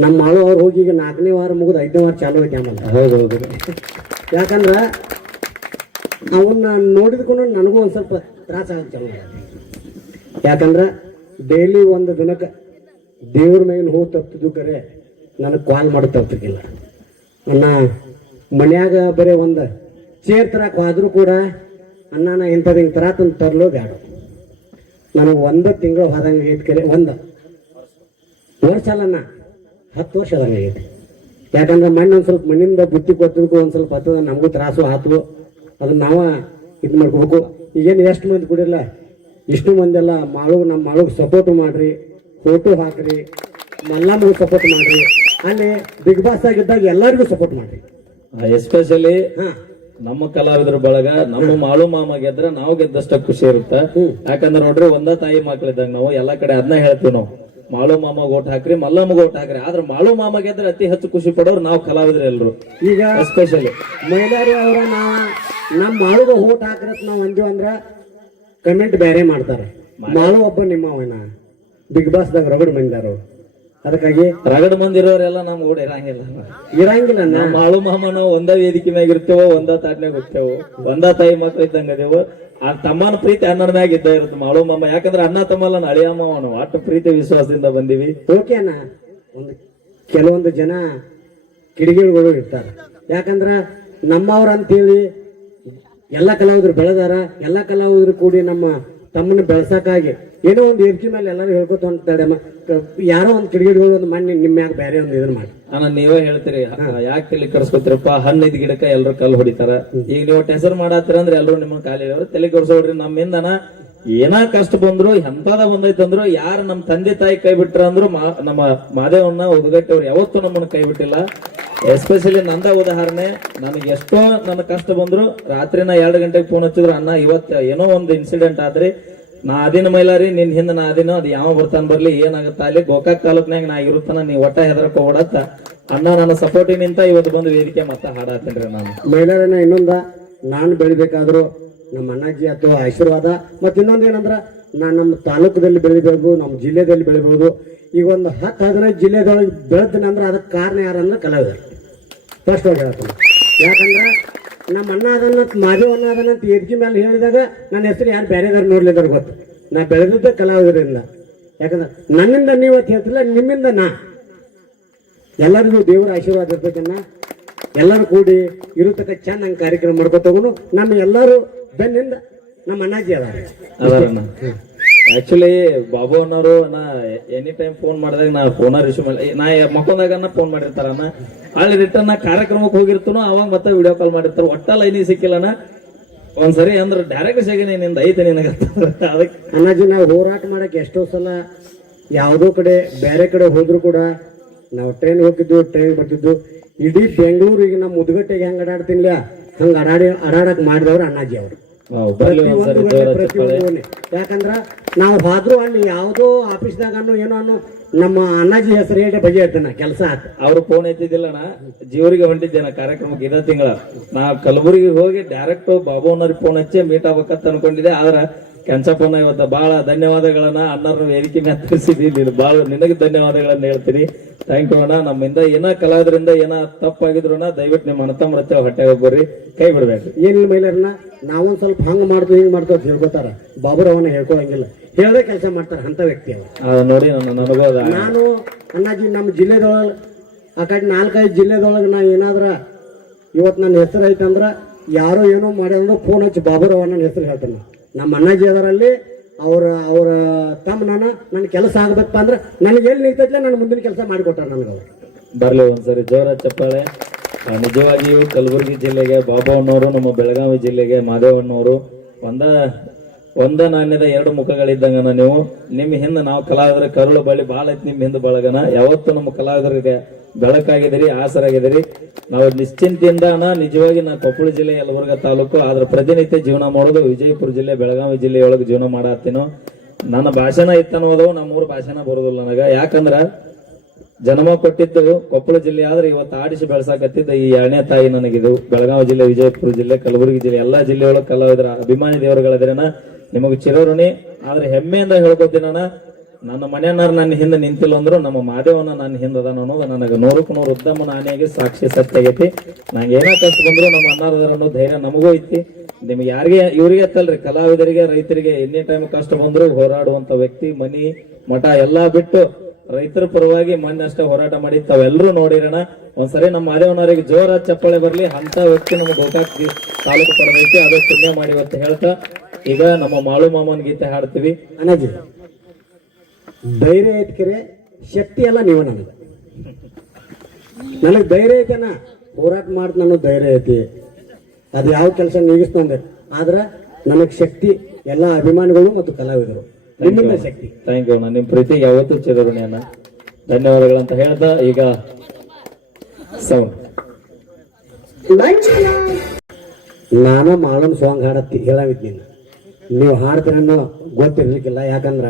ನಮ್ಮ ಮಾವ ಅವ್ರು ಹೋಗಿ ಈಗ ನಾಲ್ಕನೇ ವಾರ ಮುಗಿದು ಐದನೇ ವಾರ ಚಾಲು ಐತೆ ಆಮೇಲೆ ಹೌದು ಹೌದು. ಯಾಕಂದ್ರೆ ಅವನ್ನ ನೋಡಿದ್ಕೊಂಡು ನನಗೂ ಒಂದು ಸ್ವಲ್ಪ ತ್ರಾಸ ಆಗುತ್ತೆ ಯಾಕಂದ್ರೆ ಡೈಲಿ ಒಂದು ದಿನಕ್ಕೆ ದೇವ್ರ ಮೇಗಿನ ಹೂ ತಪ್ಪಿದ್ದು ಕರೆ ನನಗೆ ಕಾಲ್ ಮಾಡಿ ತಪ್ಪಿಲ್ಲ ಅಣ್ಣ ಮನ್ಯಾಗ ಬರೀ ಒಂದು ಚೇರ್ ತರಕ್ಕೆ ಹೋದ್ರೂ ಕೂಡ ಅನ್ನ ನಾ ಇಂಥದ್ದು ಹಿಂಗೆ ತರ ತಂದು ತರಲೋ ಬೇಡ ನನಗೆ ಒಂದು ತಿಂಗಳು ಹೋದಂಗೆ ಐತೆ ಕರೆ ಒಂದು. ವರ್ಷ ಅಲ್ಲಣ್ಣ ಹತ್ತು ವರ್ಷ ಆಗೈತೆ ಯಾಕಂದ್ರೆ ಮಣ್ಣು ಒಂದು ಸ್ವಲ್ಪ ಮಣ್ಣಿಂದ ಬುತ್ತಿ ಕೊಟ್ಟದಕ್ಕೂ ಒಂದು ಸ್ವಲ್ಪ ಹತ್ತದ ನಮಗೂ ತ್ರಾಸು ಆತು ಅದನ್ನ ನಾವು ಇದು ಮಾಡ್ಕೋಬೇಕು. ಈಗೇನು ಎಷ್ಟು ಮಂದಿ ಕುಡಿಲ್ಲ ಇಷ್ಟು ಮಂದಿ ಎಲ್ಲ ಮಾಳು ನಮ್ಮ ಮಾಳುಗೆ ಸಪೋರ್ಟ್ ಮಾಡಿರಿ. ಫೋಟೋ ಹಾಕ್ರಿ. ಮಲ್ಲಮ್ಮಗೆ ಸಪೋರ್ಟ್ ಮಾಡಿರಿ. ಅಲ್ಲಿ ಬಿಗ್ ಬಾಸ್ ಆಗಿದ್ದಾಗ ಎಲ್ಲರಿಗೂ ಸಪೋರ್ಟ್ ಮಾಡ್ರಿ. ಎಸ್ಪೆಷಲಿ ಹಾ. ನಮ್ಮ ಕಲಾವಿದರ ಬಳಗ ನಮ್ಮ ಮಾಳು ಮಾಮ ಗೆದ್ರೆ ನಾವು ಗೆದ್ದಷ್ಟ ಖುಷಿ ಇರುತ್ತೆ. ಯಾಕಂದ್ರೆ ನೋಡ್ರಿ ಒಂದ ತಾಯಿ ಮಕ್ಳಿದ್ದಾಗ ನಾವು ಎಲ್ಲಾ ಕಡೆ ಅದನ್ನ ಹೇಳ್ತೀವಿ ನಾವು. ಮಾಳು ಮಾಮ ಓಟ್ ಹಾಕ್ರಿ ಮಲ್ಲಮ್ಮಗ ಓಟ್ ಹಾಕ್ರಿ. ಆದ್ರೆ ಮಾಳು ಮಾಮ ಗೆದ್ರೆ ಅತಿ ಹೆಚ್ಚು ಖುಷಿ ಪಡೋರು ನಾವು ಕಲಾವಿದ್ರೆ ಎಲ್ರು. ಈಗ ಎಸ್ಪೆಷಲಿ ಮೈಲಾರಿ ಅವರ ನಾ ನಮ್ಮ ಮಾಳುಗ ಓಟ್ ಹಾಕ್ರತ್ ನಾವು ಅಂದ್ವಿ ಅಂದ್ರ ಕಮೆಂಟ್ ಬೇರೆ ಮಾಡ್ತಾರೆ. ಮಾಳು ಒಬ್ಬ ನಿಮ್ಮವನ. ಬಿಗ್ ಬಾಸ್ ದಾಗ ರಗಡ್ ಮಂದಿದಾರು ಅದಕ್ಕಾಗಿ ರಗಡ್ ಮಂದಿ ಇರೋರೆಲ್ಲ ನಮ್ ಕೂಡ ಇರಂಗಿಲ್ಲ. ಇರಂಗಿಲ್ಲ. ನಮ್ಮ ಮಾಳು ಮಾಮ ನಾವು ಒಂದ ವೇದಿಕೆ ಮ್ಯಾಗ ಇರ್ತೇವೋ ಒಂದ ತಾಟ್ನಾಗ ಇರ್ತೇವೋ ಒಂದ ತಾಯಿ ಮಕ್ಳು ಇದ್ದಂಗ ಅದೇವು ಆ ತಮ್ಮನ ಪ್ರೀತಿ ಅಣ್ಣನ ಮ್ಯಾಗ ಇದ್ದ ಇರುತ್ತೆ. ಮಾಳು ಮಾಮ ಯಾಕಂದ್ರೆ ಅಣ್ಣ ತಮ್ಮಲ್ಲ ಅಳಿಯ ಮಾವ ನಾವು ಅಷ್ಟು ಪ್ರೀತಿ ವಿಶ್ವಾಸದಿಂದ ಬಂದಿವಿ. ಓಕೆ ಅಣ್ಣ. ಒಂದು ಕೆಲವೊಂದು ಜನ ಕಿಡಿಗೇಳುಗಳು ಇರ್ತಾರೆ. ಯಾಕಂದ್ರ ನಮ್ಮವ್ರ ಅಂತೇಳಿ ಎಲ್ಲ ಕಲಾವಿದರು ಬೆಳೆದಾರ ಎಲ್ಲ ಕಲಾವಿದರು ಕೂಡಿ ನಮ್ಮ ತಮ್ಮನ್ನ ಬೆಳ್ಸಕ್ಕಾಗಿ ಏನೋ ಒಂದು ಏರ್ಕಿ ಮೇಲೆ ಎಲ್ಲರೂ ಹೇಳ್ಕೊತ ಹೊಂಟಾರೆ ಯಾರೋ ಒಂದು ಕಿಡಿಗಿಡಗಳು ಒಂದು ಮಣ್ಣಿ ನಿಮ್ಮ ಮ್ಯಾಗ ಬೇರೆ ಒಂದು ಇದನ್ನ ಮಾಡಿ. ಅಣ್ಣ ನೀವೇ ಹೇಳ್ತೀರಿ ಯಾಕೆ ತಲೆ ಕರ್ಸ್ಕೊತೀರಪ್ಪ? ಹಣ್ಣು ಇದ್ ಗಿಡಕ್ಕ ಎಲ್ಲರೂ ಕಲ್ಲು ಹೊಡಿತಾರ. ಈಗ ನೀವು ಹೆಸರು ಮಾಡತ್ತೀರ ಅಂದ್ರೆ ಎಲ್ಲರೂ ನಿಮ್ಮ ಕಾಲಿ ತಲೆ ಕರ್ಸೋಡ್ರಿ ನಮ್ಮಿಂದನ ಏನ ಕಷ್ಟ ಬಂದ್ರು ಎಂತಾದ ಬಂದೈತಂದ್ರು ಯಾರು ನಮ್ಮ ತಂದೆ ತಾಯಿ ಕೈ ಬಿಟ್ರ ಅಂದ್ರು ನಮ್ಮ ಮಾದೇವನ್ನ ಉದ್ಗಟ್ಟಿ ಅವ್ರು ಯಾವತ್ತೂ ನಮ್ಮನ್ನ ಕೈ ಬಿಟ್ಟಿಲ್ಲ. ಎಸ್ಪೆಷಲಿ ನಂದ ಉದಾಹರಣೆ ನನಗೆ ಎಷ್ಟೋ ನನ್ನ ಕಷ್ಟ ಬಂದ್ರು ರಾತ್ರಿನ ಎರಡು ಗಂಟೆಗೆ ಫೋನ್ ಹಚ್ಚಿದ್ರು ಅಣ್ಣ ಇವತ್ತು ಏನೋ ಒಂದು ಇನ್ಸಿಡೆಂಟ್ ಆದ್ರಿ ನಾ ಅದಿನ ಮೈಲಾರಿ, ನಿನ್ ಹಿಂದ ನಾ ಅದಿನ ಅದು ಯಾವ ಬರ್ತಾನ ಬರ್ಲಿ, ಏನಾಗತ್ತ ಅಲ್ಲಿ ಗೋಕಾಕ್ ತಾಲೂಕ್ನಾಗ ನಾ ಇರುತ್ತಾನ ನೀ ಒಟ್ಟ ಹೆದರಕ ಓಡತ್ತ. ಅಣ್ಣ ನನ್ನ ಸಪೋರ್ಟಿ ನಿಂತ ಇವತ್ತು ಬಂದು ವೇದಿಕೆ ಮತ್ತೆ ಹಾಡಾತೇನ್ರಿ ನಾನು. ಮಹಿಳೆಯರನ್ನ ಇನ್ನೊಂದ, ನಾನು ಬೆಳಿಬೇಕಾದ್ರು ನಮ್ಮ ಅಣ್ಣಾಜಿ ಅಥವಾ ಆಶೀರ್ವಾದ. ಮತ್ತೆ ಇನ್ನೊಂದು ಏನಂದ್ರ ನಾನು ನಮ್ಮ ತಾಲೂಕದಲ್ಲಿ ಬೆಳಿಬೇಕು ನಮ್ಮ ಜಿಲ್ಲೆದಲ್ಲಿ ಬೆಳಿಬಹುದು ಈಗ ಒಂದು ಹತ್ತು, ಹದಿನೈದು ಜಿಲ್ಲೆದೊಳಗೆ ಬೆಳೆದನಂದ್ರೆ ಅದಕ್ಕೆ ಕಾರಣ ಯಾರಂದ್ರೆ ಕಲಾವಿದರು. ಫಸ್ಟ್ ಹೇಳ್ತೀನಿ ಯಾಕಂದ್ರೆ ನಮ್ಮ ಅಣ್ಣ ಅದನ್ನಂತ ಮಾದೇವ ಅಣ್ಣ ಅದನ್ನ ಅಂತ ಎದ್ಗಿ ಮೇಲೆ ಹೇಳಿದಾಗ ನನ್ನ ಹೆಸರು ಯಾರು ಬೇರೆದಾರು ನೋಡ್ಲಿದ್ದಾರೆ ಗೊತ್ತು. ನಾ ಬೆಳೆದಿದ್ದ ಕಲಾವಿದರಿಂದ. ಯಾಕಂದ್ರೆ ನನ್ನಿಂದ ನೀವು ಅಂತ ಹೇಳ್ತಿಲ್ಲ ನಿಮ್ಮಿಂದ ನಾ. ಎಲ್ಲರಿಗೂ ದೇವರ ಆಶೀರ್ವಾದ ಇರ್ಬೇಕನ್ನ ಎಲ್ಲರೂ ಕೂಡಿ ಇರತಕ್ಕ ಚೆಂದ ಕಾರ್ಯಕ್ರಮ ಮಾಡ್ಕೊತ ತಗೊಂಡು ನಮ್ಮ ಎಲ್ಲರೂ ಬೆನ್ನಿಂದ ನಮ್ಮ ಅಣ್ಣಾಜಿ ಅದಾರ. ಆಕ್ಚುಲಿ ಬಾಬು ಅನ್ನೋರು, ನಾ ಎನಿ ಟೈಮ್ ಫೋನ್ ಮಾಡಿದಾಗ ನಾ ಫೋನ ರಿಸೀವ್ ಮಾಡಿ ನಾ ಮಕ್ಕೊಂದಾಗ ಫೋನ್ ಮಾಡಿರ್ತಾರ ಅಲ್ಲಿ ರಿಟರ್ನ್ ನಾ ಕಾರ್ಯಕ್ರಮಕ್ಕೆ ಹೋಗಿರ್ತಾನೋ, ಅವಾಗ ಮತ್ತೆ ವಿಡಿಯೋ ಕಾಲ್ ಮಾಡಿರ್ತಾರ. ಒಟ್ಟ ಲೈನಿ ಸಿಕ್ಕಿಲ್ಲ ಒಂದ್ಸರಿ ಅಂದ್ರೆ ಡೈರೆಕ್ಟ್ ಸಿಗಿ ನಿಂದ ಐತೆ ನಿನಗ ಅದಕ್ಕೆ. ಅಣ್ಣಾಜಿ, ನಾವು ಹೋರಾಟ ಮಾಡಕ್ಕೆ ಎಷ್ಟೋ ಸಲ ಯಾವುದೋ ಕಡೆ, ಬೇರೆ ಕಡೆ ಹೋದ್ರು ಕೂಡ ನಾವು ಟ್ರೈನ್ ಹೋಗಿದ್ದು ಟ್ರೈನ್ ಬರ್ತಿದ್ದು ಇಡೀ ಬೆಂಗಳೂರಿಗೆ ನಮ್ಮ ಮುದ್ಗಟ್ಟೆಗೆ ಹೆಂಗ್ ಅಡಾಡ್ತೀನಿ ಹಂಗೆ ಅಡಾಡಿ ಅಡಾಡಕ್ ಮಾಡಿದವ್ರು ಅಣ್ಣಾಜಿ ಅವರು. ಯಾವ್ದೋ ಯಾಕಂದ್ರ ನಾವು ಹೋದ್ರು ಅಲ್ಲಿ ಯಾವುದೋ ಆಫೀಸ್ದಾಗ ಏನೋ ಅನ್ನೋ ನಮ್ಮ ಅಣ್ಣಾಜಿ ಹೆಸರು ಹೇಳಿ ಬಗೆಹರ್ತಾನ ಕೆಲಸ ಆತ ಅವ್ರು ಫೋನ್ ಎತ್ತಿದ್ದಿಲ್ಲಣ್ಣ. ಜೀವರಿಗೆ ಹೊಂಟಿದ್ದೇನೆ ಕಾರ್ಯಕ್ರಮಕ್ಕೆ ಇದ ತಿಂಗಳ. ನಾ ಕಲಬುರಗಿ ಹೋಗಿ ಡೈರೆಕ್ಟ್ ಬಾಬು ಫೋನ್ ಹಚ್ಚಿ ಮೀಟ್ ಆಗ್ಬೇಕಂತ ಅನ್ಕೊಂಡಿದ್ದೆ. ಆದ್ರ ಕೆಂಚಪ್ಪನ ಇವತ್ತು ಬಹಳ ಧನ್ಯವಾದಗಳನ್ನ ಅಣ್ಣರ ವೇದಿಕೆ ಮೇಲೆ ಬಹಳ ನಿನಗೆ ಧನ್ಯವಾದಗಳನ್ನ ಹೇಳ್ತೀನಿ. ಥ್ಯಾಂಕ್ ಯು ಅಣ್ಣ. ನಮ್ಮಿಂದ ಏನ ಕಲಾವಿದ್ರಿಂದ ಏನ ತಪ್ಪಾಗಿದ್ರು ದಯವಿಟ್ಟು ನಿಮ್ಮ ಅಣ್ಣ ಹಚ್ಚ ಹೊಟ್ಟೆ ಬರ್ರಿ ಕೈ ಬಿಡ್ಬೇಕು ಏನಿಲ್ಲ ಮಹಿಳೆಯರನ್ನ ನಾವೊಂದ್ ಸ್ವಲ್ಪ ಹಂಗ್ ಮಾಡ್ತೀವಿ ಹಿಂಗ್ ಮಾಡ್ತೀವಿ ಅಂತ ಹೇಳ್ಕೊತಾರ. ಬಾಬುರವನ್ನ ಹೇಳ್ಕೊಳಂಗಿಲ್ಲ. ಹೇಳದೇ ಕೆಲಸ ಮಾಡ್ತಾರ ಅಂತ ವ್ಯಕ್ತಿ ಅವ. ನೋಡಿ ನನ್ನ ನಾನು ಅಣ್ಣಾಜಿ ನಮ್ಮ ಜಿಲ್ಲೆದೊಳಗೆ ಆ ಕಡೆ ನಾಲ್ಕೈದು ಜಿಲ್ಲೆದೊಳಗೆ ನಾ ಏನಾದ್ರ ಇವತ್ತು ನನ್ನ ಹೆಸರು ಐತಂದ್ರ ಯಾರೋ ಏನೋ ಮಾಡ್ಯಾರ ಫೋನ್ ಹಚ್ಚಿ ಬಾಬುರವ ನನ್ನ ಹೆಸರು ಹೇಳ್ತಾನೆ. ನಮ್ಮ ಅಣ್ಣಾಜಿ ಅದರಲ್ಲಿ, ಅವರ ಅವರ ತಮ್ಮ ನಾನು, ನನ್ನ ಕೆಲಸ ಆಗ್ಬೇಕಪ್ಪ ಅಂದ್ರೆ ನನಗೆ ಎಲ್ಲಿ ನಿಂತೈತ್ಲೆ ನನ್ನ ಮುಂದಿನ ಕೆಲಸ ಮಾಡಿಕೊಟ್ಟಾರ ನನಗೆ ಅವರು. ಬರಲಿ ಒಂದ್ಸರಿ ಜೋರ ಚಪ್ಪಾಳೆ. ನಿಜವಾಗಿಯೂ ಕಲಬುರಗಿ ಜಿಲ್ಲೆಗೆ ಬಾಬಣ್ಣವರು ನಮ್ಮ ಬೆಳಗಾವಿ ಜಿಲ್ಲೆಗೆ, ಮಾದೇವಣ್ಣವರು, ಒಂದ ಒಂದ ನಾಣ್ಯದ ಎರಡು ಮುಖಗಳಿದ್ದಂಗನ ನೀವು. ನಿಮ್ಮ ಹಿಂದೆ ನಾವು ಕಲಾವಿದರ ಕರುಳು ಬಳಿ ಬಾಳ ಐತಿ ನಿಮ್ಮ ಹಿಂದೆ ಬಳಗನ. ಯಾವತ್ತು ನಮ್ಮ ಕಲಾವಿದರಿಗೆ ಬೆಳಕಾಗಿದ್ದೀರಿ ಆಸರಾಗಿದ್ದೀರಿ ನಾವು ನಿಶ್ಚಿಂತೆಯಿಂದ ನಿಜವಾಗಿ ನಾ ಕೊಪ್ಪಳ ಜಿಲ್ಲೆ ಯಲಬುರ್ಗ ತಾಲೂಕು, ಆದ್ರ ಪ್ರತಿನಿತ್ಯ ಜೀವನ ಮಾಡೋದು ವಿಜಯಪುರ ಜಿಲ್ಲೆ, ಬೆಳಗಾವಿ ಜಿಲ್ಲೆಯೊಳಗೆ ಜೀವನ ಮಾಡತ್ತೀನೋ. ನನ್ನ ಭಾಷಣ ಇತ್ತನ್ನೋದವು ನಮ್ಮ ಊರ ಭಾಷಣ ಬರೋದಿಲ್ಲ ನನಗ. ಯಾಕಂದ್ರ ಜನ್ಮ ಕೊಟ್ಟಿದ್ದು ಕೊಪ್ಪಳ ಜಿಲ್ಲೆ, ಆದ್ರೆ ಇವತ್ತು ಆಡಿಸಿ ಬೆಳೆಸಾಕತ್ತಿದ್ದ ಈ ಎರಡನೇ ತಾಯಿ ನನಗಿದು. ಬೆಳಗಾವಿ ಜಿಲ್ಲೆ, ವಿಜಯಪುರ ಜಿಲ್ಲೆ, ಕಲಬುರಗಿ ಜಿಲ್ಲೆ, ಎಲ್ಲಾ ಜಿಲ್ಲೆಯೊಳಗೆ ಕಲಾವಿದರ ಅಭಿಮಾನಿ ದೇವರುಗಳದಿರನ ನಿಮಗೆ ಚಿರಋಣಿ, ಆದ್ರೆ ಹೆಮ್ಮೆಯಿಂದ ಹೇಳ್ಕೊತೀನಣ್ಣ ನನ್ನ ಮನೆಯನ್ನಾರು ನನ್ನ ಹಿಂದೆ ನಿಂತಿಲ್ಲ ಅಂದ್ರು ನಮ್ಮ ಮಾದೇವನ ನನ್ನ ಹಿಂದೆ ಅದಾನ ಅನ್ನೋದು ನನಗೆ ನೂರಕ್ಕೂ ನೂರು ಉದ್ದಮ ನಾನೇಗೆ ಸಾಕ್ಷಿ ಸತ್ಯ ಆಗೈತಿ. ನಂಗೆ ಏನ ಕಷ್ಟ ಬಂದ್ರು ನಮ್ಮ ಅನ್ನಾರದಾರ ಅನ್ನೋ ಧೈರ್ಯ ನಮಗೂ ಐತಿ. ನಿಮ್ಗೆ ಯಾರಿಗೆ, ಇವ್ರಿಗೆ ಅತ್ತಲ್ರಿ ಕಲಾವಿದರಿಗೆ, ರೈತರಿಗೆ ಎನಿ ಟೈಮ್ ಕಷ್ಟ ಬಂದ್ರು ಹೋರಾಡುವಂತ ವ್ಯಕ್ತಿ, ಮನಿ, ಮಠ ಎಲ್ಲಾ ಬಿಟ್ಟು ರೈತರ ಪರವಾಗಿ ಮೊನ್ನೆ ಅಷ್ಟೇ ಹೋರಾಟ ಮಾಡಿ ತಾವೆಲ್ಲರೂ ನೋಡಿರೋಣ. ಒಂದ್ಸರಿ ನಮ್ಮ ಮಾದೇವನವರಿಗೆ ಜೋರ ಚಪ್ಪಳೆ ಬರಲಿ ಅಂತ ವ್ಯಕ್ತಿ ನಮ್ಗೆ ಗೋಕಾಕ್ ತಾಲೂಕು ಪಡೆದೈತಿ ಅದೇ ಪುಣ್ಯ ಮಾಡಿ ಅಂತ ಹೇಳ್ತಾ. ಈಗ ನಮ್ಮ ಮಾಳು ಮಾಮನ್ ಗೀತೆ ಹಾಡ್ತೀವಿ. ಅನಾಜಿ ಧೈರ್ಯ ಐತ್ಕರೆ ಶಕ್ತಿ ಎಲ್ಲ ನೀವು ನನಗೆ. ನನಗೆ ಧೈರ್ಯ ಐತೆನ ಹೋರಾಟ ಮಾಡ್ತ ನಾನು ಧೈರ್ಯ ಐತಿ. ಅದು ಯಾವ ಕೆಲಸ ನೀಗಿಸ್ತಂದೆ ಆದ್ರೆ ನನಗೆ ಶಕ್ತಿ ಎಲ್ಲ ಅಭಿಮಾನಿಗಳು ಮತ್ತು ಕಲಾವಿದರು. ನಿಮ್ಮಿಂದ ಶಕ್ತಿ. ಥ್ಯಾಂಕ್ ಯು ನಿಮ್ ಪ್ರೀತಿ ಯಾವತ್ತೂ ಚಿರಋಣಿಯನ್ನ ಧನ್ಯವಾದಗಳಂತ ಹೇಳ್ತಾ ಈಗ ಸೌಂಡ್ ನಾನು ಮಾಳನ್ ಸಾಂಗ್ ಹಾಡತ್ತಿ ಹೇಳಾವಿದ್ ನೀನು ನೀವು ಹಾಡ್ತೀರನ್ನೋ ಗೊತ್ತಿರ್ಲಿಕ್ಕಿಲ್ಲ. ಯಾಕಂದ್ರ